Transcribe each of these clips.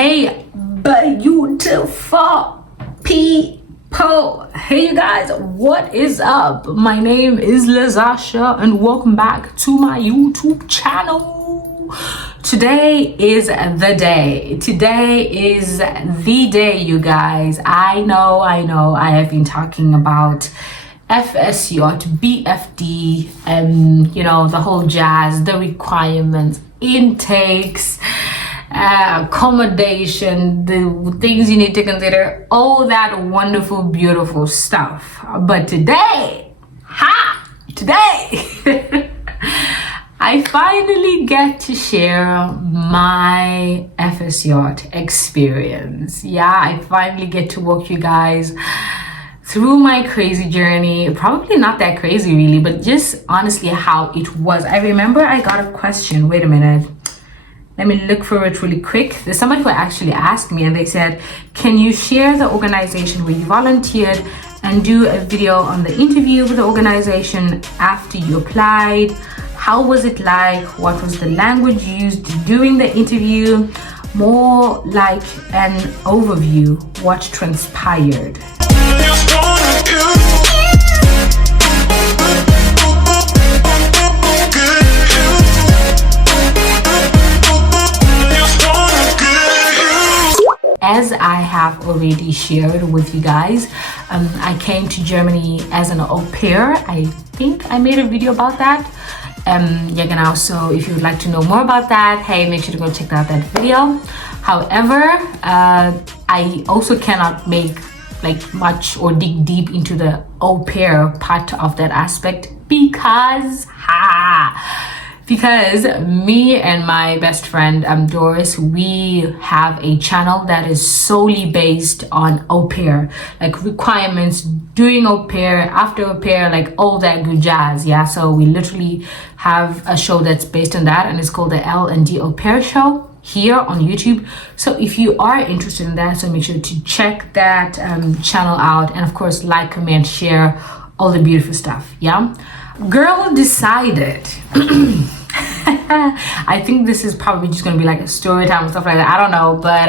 Hey, beautiful people. Hey, you guys, what is up? My name is Lazasha, and welcome back to my YouTube channel. Today is the day. Today is the day, you guys. I know. I have been talking about FSJ, BFD, and the whole jazz, the requirements, intakes, accommodation, the things you need to consider, all that wonderful, beautiful stuff. But today, I finally get to share my FSJ experience. Yeah, I finally get to walk you guys through my crazy journey. Probably not that crazy really, but just honestly how it was. I remember I got a question. Wait a minute. Let me look for it really quick. There's somebody who actually asked me and they said, can you share the organization where you volunteered and do a video on the interview with the organization after you applied? How was it like? What was the language used during the interview? More like an overview, what transpired. As I have already shared with you guys, I came to Germany as an au pair. I think I made a video about that. So if you would like to know more about that, hey, make sure to go check out that video. However, I also cannot make much or dig deep into the au pair part of that aspect because me and my best friend Doris, we have a channel that is solely based on au pair, like requirements during au pair, after au pair, like all that good jazz. Yeah, so we literally have a show that's based on that, and it's called the L&D Au Pair Show here on YouTube. So if you are interested in that, so make sure to check that channel out, and of course like, comment, share, all the beautiful stuff. Yeah, girl decided I think this is probably just gonna be like a story time and stuff like that. I don't know, but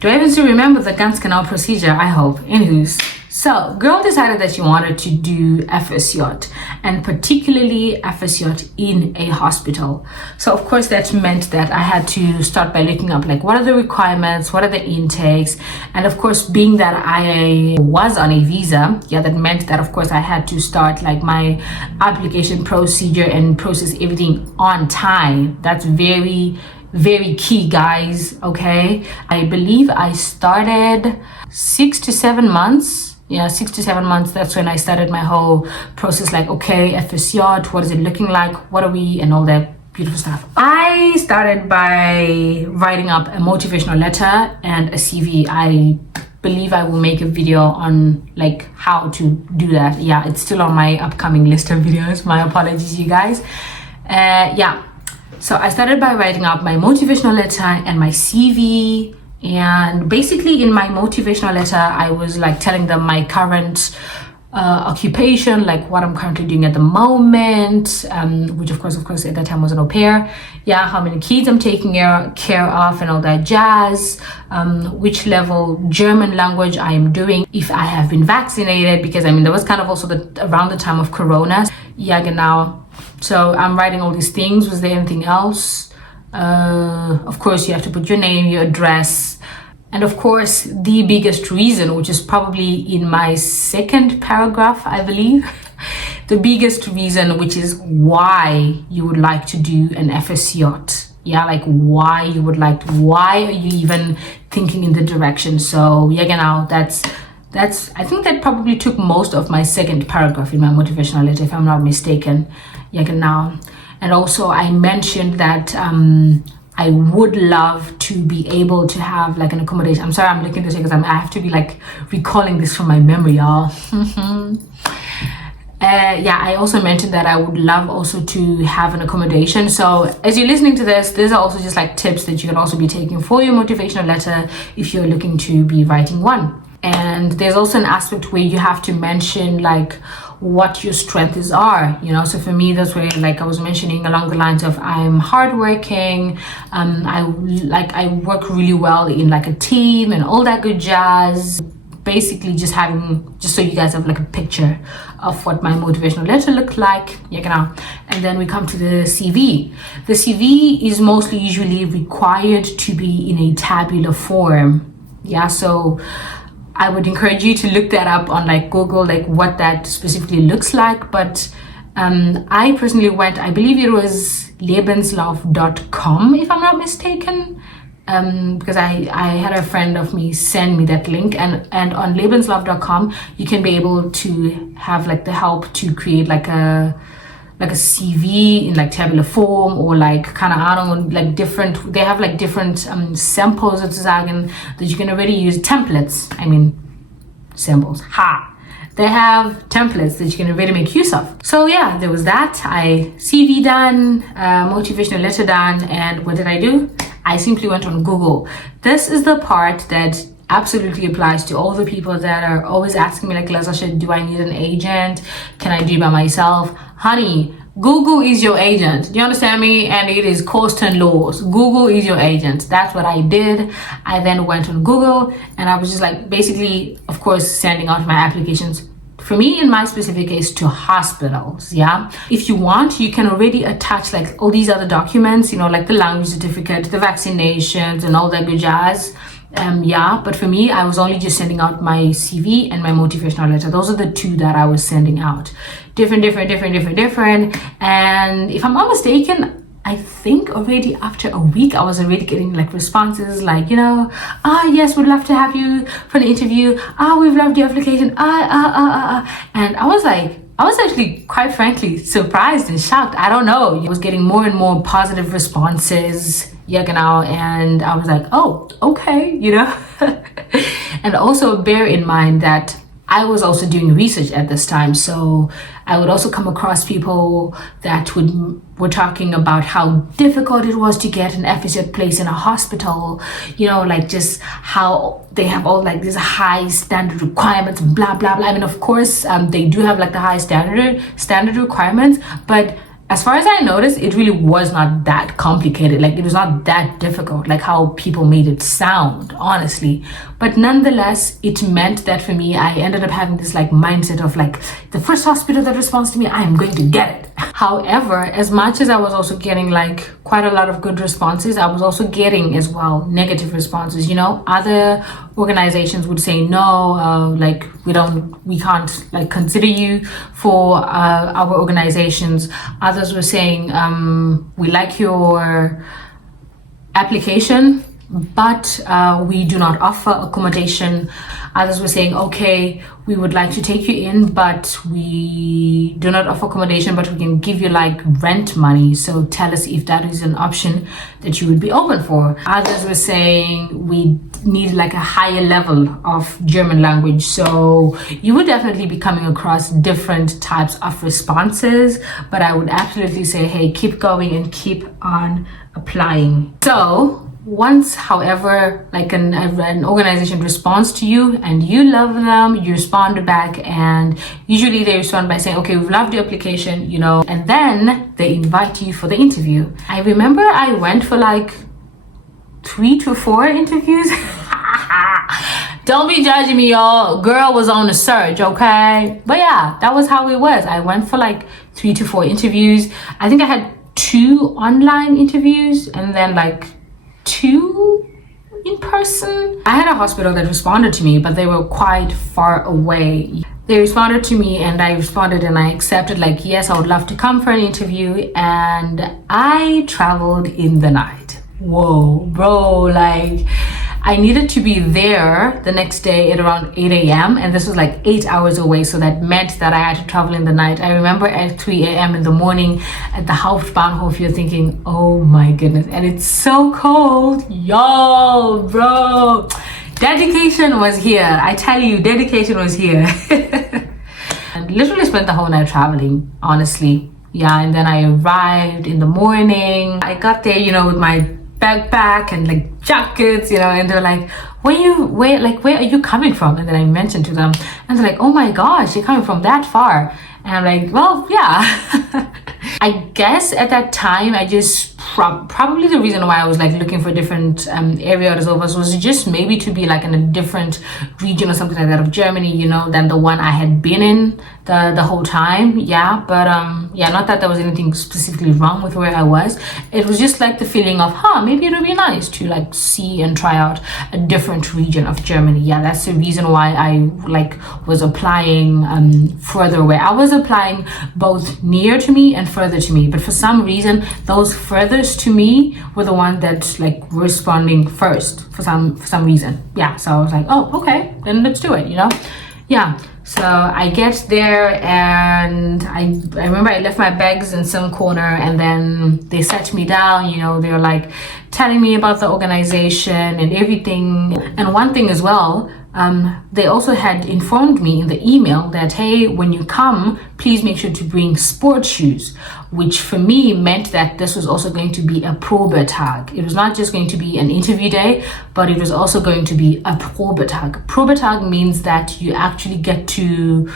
do I even still remember the Ganzgenau procedure? I hope. Anywho's, so girl decided that she wanted to do FSJ, and particularly FSJ in a hospital. So of course that meant that I had to start by looking up what are the requirements, what are the intakes, and of course being that I was on a visa, that meant that of course I had to start my application procedure and process everything on time. That's very key, guys. Okay, I believe I started 6 to 7 months. 6 to 7 months. That's when I started my whole process. Okay, FSJ, what is it looking like? What are we? And all that beautiful stuff. I started by writing up a motivational letter and a CV. I believe I will make a video on how to do that. Yeah, it's still on my upcoming list of videos. My apologies, you guys. So I started by writing up my motivational letter and my CV. And basically in my motivational letter, I was telling them my current occupation, what I'm currently doing at the moment, which of course at that time was an au pair. Yeah, how many kids I'm taking care of and all that jazz, which level German language I am doing, if I have been vaccinated, because there was kind of also around the time of Corona. Yeah, genau. So I'm writing all these things. Was there anything else? Of course you have to put your name, your address, and of course the biggest reason, which is probably in my second paragraph, I believe, the biggest reason, which is why you would like to do an FSJ. Yeah, why are you even thinking in the direction? So that's I think that probably took most of my second paragraph in my motivational letter, if I'm not mistaken. And also I mentioned that I would love to be able to have an accommodation. I'm sorry, I'm looking this way because I have to be recalling this from my memory, y'all. I also mentioned that I would love also to have an accommodation. So as you're listening to this, these are also just tips that you can also be taking for your motivational letter if you're looking to be writing one. And there's also an aspect where you have to mention what your strengths are, so for me, that's where, like I was mentioning, along the lines of I'm hardworking, I work really well in like a team and all that good jazz. Basically just so you guys have like a picture of what my motivational letter looked like, and then we come to the CV. The CV is mostly usually required to be in a tabular form, so I would encourage you to look that up on like Google, like what that specifically looks like. But I personally went, I believe it was lebenslauf.com, if I'm not mistaken, because I had a friend of me send me that link, and on lebenslauf.com you can be able to have like the help to create like a CV in like tabular form, or like kind of, I don't know, like different, they have like different samples sozusagen that you can already use, templates, samples, they have templates that you can already make use of. So yeah, there was that. I CV done, motivational letter done, and what did I do? I simply went on Google. This is the part that absolutely applies to all the people that are always asking me like, Lazasha, do I need an agent? Can I do it by myself? Honey, Google is your agent. Do you understand me? And it is cost and laws. Google is your agent. That's what I did. I then went on Google, and I was just like, basically, of course, sending out my applications. For me, in my specific case, to hospitals, If you want, you can already attach like all these other documents, like the language certificate, the vaccinations, and all that good jazz. But for me, I was only just sending out my CV and my motivational letter. Those are the two that I was sending out. Different. And if I'm not mistaken, I think already after a week, I was already getting like responses like, yes, we'd love to have you for an interview. We've loved your application. And I was actually, quite frankly, surprised and shocked. I don't know. I was getting more and more positive responses. And I was like, oh, okay, And also bear in mind that I was also doing research at this time, so I would also come across people that were talking about how difficult it was to get an FSJ place in a hospital, like just how they have all like these high standard requirements, blah blah blah. Of course, they do have like the high standard requirements, but as far as I noticed, it really was not that complicated. Like, it was not that difficult, like how people made it sound, honestly. But nonetheless, it meant that for me, I ended up having this like mindset of like, the first hospital that responds to me, I am going to get it. However, as much as I was also getting like quite a lot of good responses, I was also getting as well negative responses. Other organizations would say no, like we can't like consider you for our organizations. Others were saying we like your application, but we do not offer accommodation. Others were saying, okay, we would like to take you in, but we do not offer accommodation, but we can give you like rent money. So tell us if that is an option that you would be open for. Others were saying we need like a higher level of German language. So you would definitely be coming across different types of responses, but I would absolutely say, hey, keep going and keep on applying. So once, however, like an organization responds to you and you love them, you respond back, and usually they respond by saying, okay, we've loved your application, and then they invite you for the interview. I remember I went for like 3 to 4 interviews. Don't be judging me, y'all. Girl was on the search, okay? But yeah, that was how it was. I went for like 3 to 4 interviews. I think I had 2 online interviews and then like 2 in person. I had a hospital that responded to me, but they were quite far away. They responded to me and I responded and I accepted, like, yes, I would love to come for an interview. And I traveled in the night. Whoa, bro, like I needed to be there the next day at around 8 a.m. and this was like 8 hours away. So that meant that I had to travel in the night. I remember at 3 a.m. in the morning at the Hauptbahnhof, you're thinking, oh my goodness. And it's so cold. Yo, bro. Dedication was here. I tell you, dedication was here. And literally spent the whole night traveling, honestly. Yeah, and then I arrived in the morning. I got there, with my backpack and like jackets, and they're like, where are you coming from? And then I mentioned to them and they're like, oh my gosh, you're coming from that far. And I'm like, well, yeah. I guess at that time, I just probably the reason why I was like looking for a different area as well was just maybe to be like in a different region or something like that of Germany, you know, than the one I had been in the whole time. Yeah, but yeah, not that there was anything specifically wrong with where I was. It was just like the feeling of, maybe it would be nice to like see and try out a different region of Germany. Yeah, that's the reason why I like was applying further away. I was applying both near to me and further to me, but for some reason those furthest to me were the ones that like were responding first for some reason. Yeah, so I was like, oh, okay, then let's do it, you know. Yeah, so I get there and I remember I left my bags in some corner, and then they sat me down, you know. They're like telling me about the organization and everything. And one thing as well, they also had informed me in the email that, hey, when you come, please make sure to bring sports shoes, which for me meant that this was also going to be a Probetag. It was not just going to be an interview day, but it was also going to be a Probetag. Probetag means that you actually get to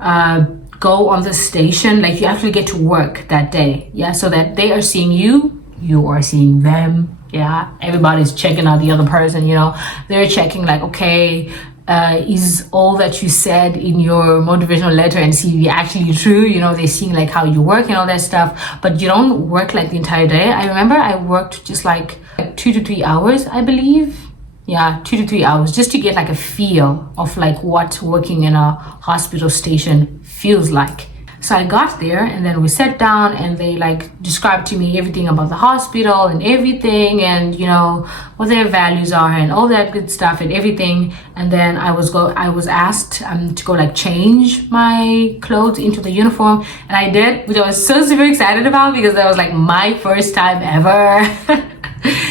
go on the station, like you actually get to work that day. Yeah, so that they are seeing you, you are seeing them. Yeah, everybody's checking out the other person, you know. They're checking like, okay, is all that you said in your motivational letter and CV actually true? You know, they're seeing like how you work and all that stuff, but you don't work like the entire day. I remember I worked just like 2 to 3 hours, I believe. Yeah, 2 to 3 hours, just to get like a feel of like what working in a hospital station feels like. So I got there, and then we sat down, and they like described to me everything about the hospital and everything, and you know what their values are and all that good stuff and everything. And then I was asked to go like change my clothes into the uniform, and I did, which I was so super excited about because that was like my first time ever.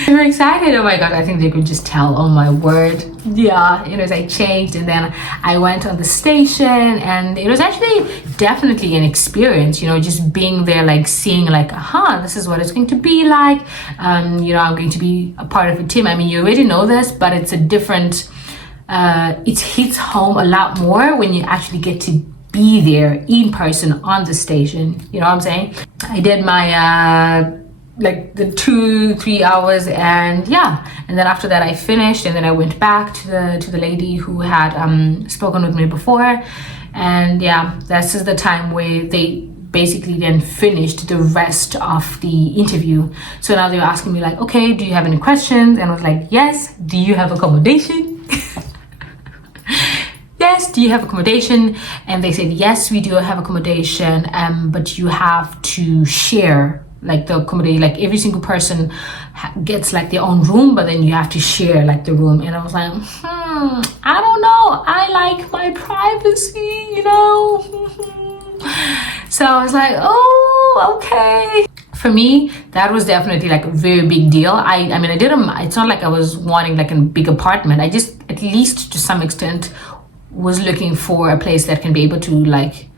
Super excited. Oh my god, I think they could just tell. Oh my word. Yeah, it was, I changed, and then I went on the station, and it was actually definitely an experience, you know, just being there, like seeing like, this is what it's going to be like. You know, I'm going to be a part of a team. I mean, you already know this, but it's a different, it hits home a lot more when you actually get to be there in person on the station. You know what I'm saying? I did my like the 2-3 hours, and yeah, and then after that I finished, and then I went back to the lady who had spoken with me before, and yeah, this is the time where they basically then finished the rest of the interview. So now they're asking me like, okay, do you have any questions? And I was like, yes. Do you have accommodation? Yes, do you have accommodation? And they said, yes, we do have accommodation, but you have to share like the accommodation, like every single person gets like their own room, but then you have to share like the room. And I was like, I don't know, I like my privacy, you know. So I was like, oh, okay. For me, that was definitely like a very big deal. I mean, I didn't, it's not like I was wanting like a big apartment. I just, at least to some extent, was looking for a place that can be able to like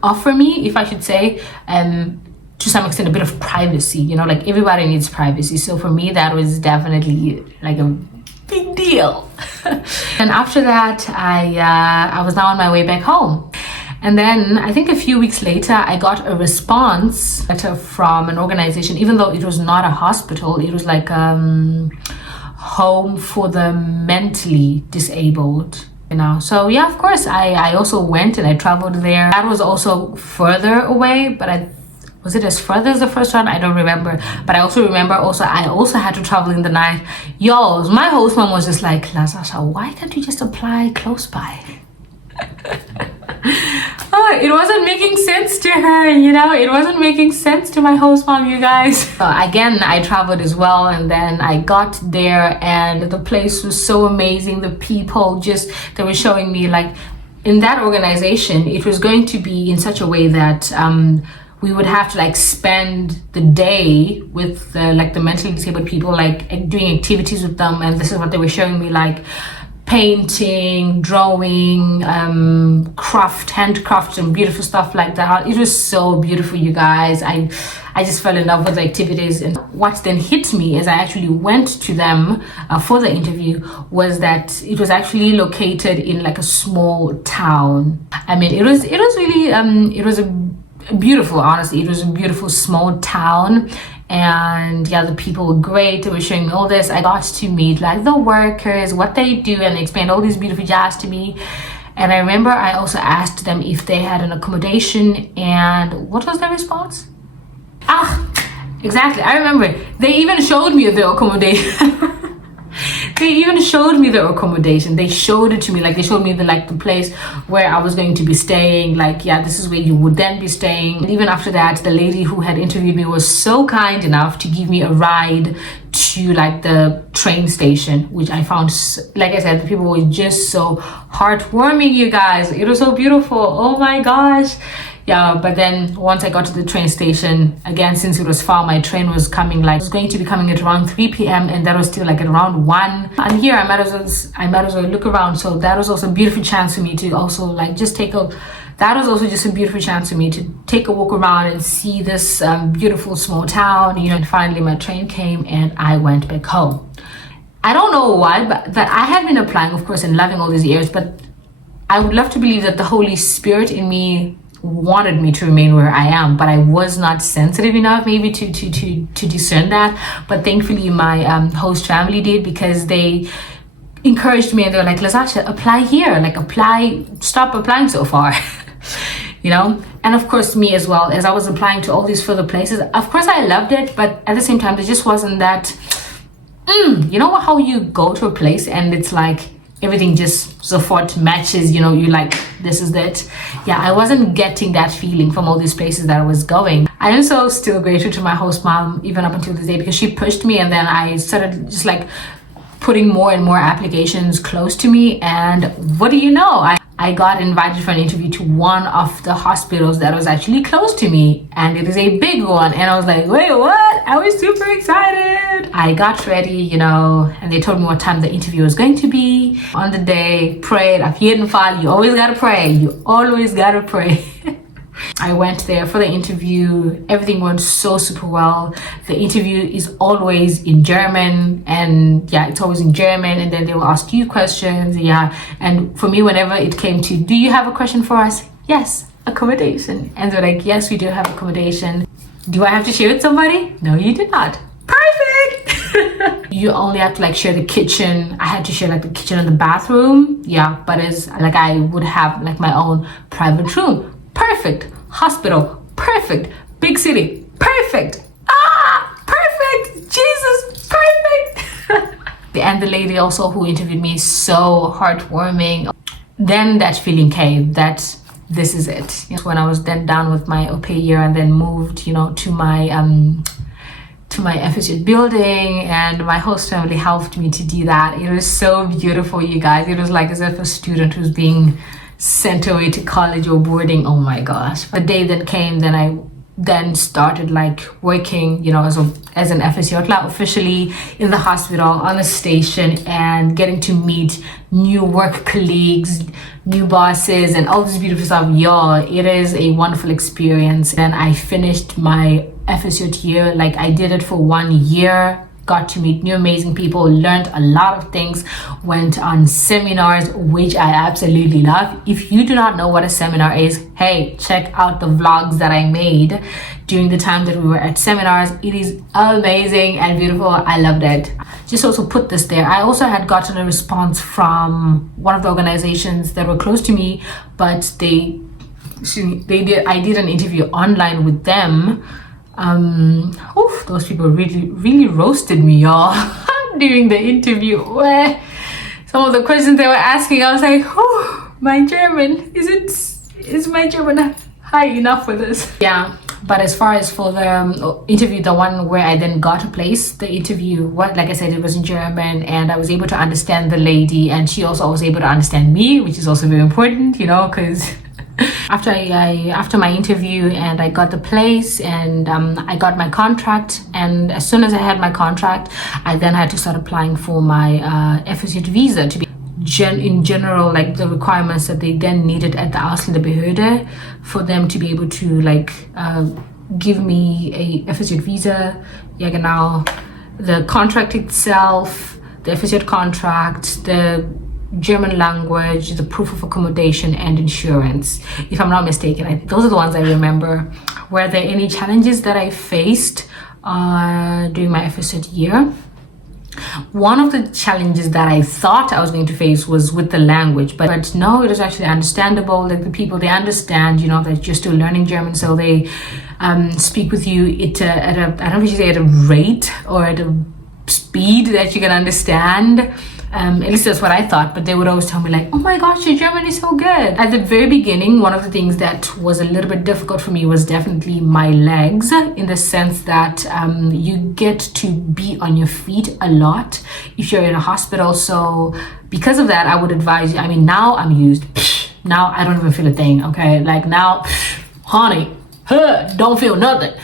offer me, if I should say, to some extent, a bit of privacy. You know, like everybody needs privacy. So for me, that was definitely like a big deal. And after that, I was now on my way back home. And then I think a few weeks later, I got a response letter from an organization, even though it was not a hospital. It was like home for the mentally disabled. You know, so yeah, of course, I also went and I traveled there. That was also further away, but was it as further as the first one? I don't remember. But I also remember I also had to travel in the night. Yo, my host mom was just like, Lasasha, why can't you just apply close by? It wasn't making sense to her, you know, it wasn't making sense to my host mom, you guys. Again, I traveled as well, and then I got there, and the place was so amazing. The people just, they were showing me like, in that organization, it was going to be in such a way that we would have to like spend the day with like the mentally disabled people, like doing activities with them. And this is what they were showing me, like painting, drawing, handcraft and beautiful stuff like that. It was so beautiful, you guys. I just fell in love with the activities. And what then hit me as I actually went to them for the interview was that it was actually located in like a small town. I mean, it was really it was a beautiful, honestly, it was a beautiful small town. And yeah, the people were great. They were showing me all this. I got to meet like the workers, what they do, and they explained all these beautiful jazz to me. And I remember I also asked them if they had an accommodation, and what was their response? Exactly, I remember. They even showed me the accommodation. They even showed me the accommodation. They showed it to me. Like, they showed me the place where I was going to be staying. Like, yeah, this is where you would then be staying. And even after that, the lady who had interviewed me was so kind enough to give me a ride to like the train station, which I found, like I said, the people were just so heartwarming, you guys. It was so beautiful. Oh my gosh. Yeah, but then once I got to the train station, again, since it was far, my train was coming, like, it was going to be coming at around 3 p.m. and that was still like at around 1. And here I might as well look around. So that was also a beautiful chance for me to also like just that was also just a beautiful chance for me to take a walk around and see this beautiful small town, you know. And finally my train came and I went back home. I don't know why, but that I had been applying, of course, and loving all these years, but I would love to believe that the Holy Spirit in me wanted me to remain where I am, but I was not sensitive enough maybe to discern that. But thankfully my host family did, because they encouraged me and they were like, Lasasha, apply here, like stop applying so far. You know. And of course me as well, as I was applying to all these further places, of course I loved it, but at the same time there just wasn't that you know how you go to a place and it's like everything just sort matches, you know, you like, this is it. Yeah, I wasn't getting that feeling from all these places that I was going. I am so still grateful to my host mom even up until this day, because she pushed me, and then I started just like putting more and more applications close to me. And what do you know, I got invited for an interview to one of the hospitals that was actually close to me, and it is a big one. And I was like, wait, what? I was super excited. I got ready, you know, and they told me what time the interview was going to be. On the day, prayed. Auf jeden Fall, you always gotta pray. You always gotta pray. I went there for the interview. Everything went so super well. The interview is always in German, and yeah, it's always in German, and then they will ask you questions. Yeah, and for me, whenever it came to, do you have a question for us? Yes, accommodation. And they're like, yes, we do have accommodation. Do I have to share with somebody? No, you do not. Perfect. You only have to like share the kitchen. I had to share like the kitchen and the bathroom. Yeah, but it's like I would have like my own private room. Perfect. Hospital. Perfect. Big city. Perfect. Perfect. Jesus. Perfect. And the lady also who interviewed me, so heartwarming. Then that feeling came that this is it. When I was then done with my au pair year and then moved, you know, to my FSJ building, and my host family helped me to do that. It was so beautiful, you guys. It was like as if a student who's being sent away to college or boarding. Oh my gosh. The day that came, then I then started like working, you know, as an FSJ officially in the hospital, on the station, and getting to meet new work colleagues, new bosses, and all this beautiful stuff. Y'all, it is a wonderful experience. And I finished my FSJ year, like I did it for 1 year. Got to meet new amazing people, learned a lot of things, went on seminars, which I absolutely love. If you do not know what a seminar is, hey, check out the vlogs that I made during the time that we were at seminars. It is amazing and beautiful. I loved it. Just also put this there. I also had gotten a response from one of the organizations that were close to me, but I did an interview online with them. Those people really roasted me, y'all. During the interview. Some of the questions they were asking, I was like, my German, is my German high enough for this? Yeah, but as far as for the interview, the one where I then got a place, the interview, like I said, it was in German, and I was able to understand the lady, and she also was able to understand me, which is also very important, you know, because after my interview and I got the place, and I got my contract, and as soon as I had my contract, I then had to start applying for my FSJ visa to be in general, like the requirements that they then needed at the Ausländer Behörde for them to be able to like give me a FSJ visa. Ja, genau. The contract itself, the FSJ contract, the German language, the proof of accommodation, and insurance, if I'm not mistaken. Those are the ones I remember. Were there any challenges that I faced during my FSJ year? One of the challenges that I thought I was going to face was with the language, but no, it was actually understandable. Like the people, they understand, you know, that you're still learning German, so they speak with you at a, I don't know if you say at a rate or at a speed that you can understand. At least that's what I thought, but they would always tell me like, oh my gosh, your German is so good. At the very beginning, one of the things that was a little bit difficult for me was definitely my legs, in the sense that you get to be on your feet a lot if you're in a hospital. So because of that, I would advise you, I mean, now I'm used. Now I don't even feel a thing, okay? Like now, honey, don't feel nothing.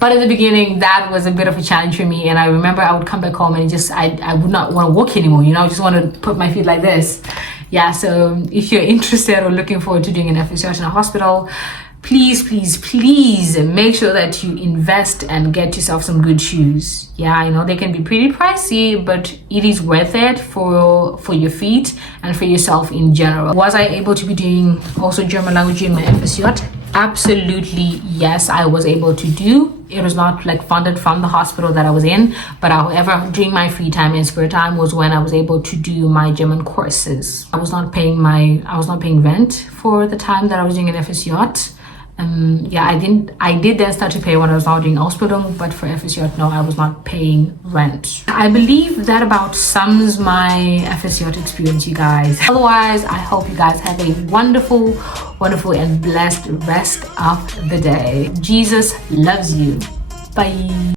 But at the beginning, that was a bit of a challenge for me. And I remember I would come back home and I would not want to walk anymore. You know, I just want to put my feet like this. Yeah, so if you're interested or looking forward to doing an FSJ in a hospital, please make sure that you invest and get yourself some good shoes. Yeah, I know they can be pretty pricey, but it is worth it for your feet and for yourself in general. Was I able to be doing also German language in my FSJ? Absolutely, yes, I was able to do. It was not like funded from the hospital that I was in, but however, during my free time and spare time was when I was able to do my German courses. I was not paying rent for the time that I was doing an FSJ. Yeah, I did then start to pay when I was now doing Ausbildung, but for FSJ, no, I was not paying rent. I believe that about sums my FSJ experience, you guys. Otherwise, I hope you guys have a wonderful and blessed rest of the day. Jesus loves you. Bye.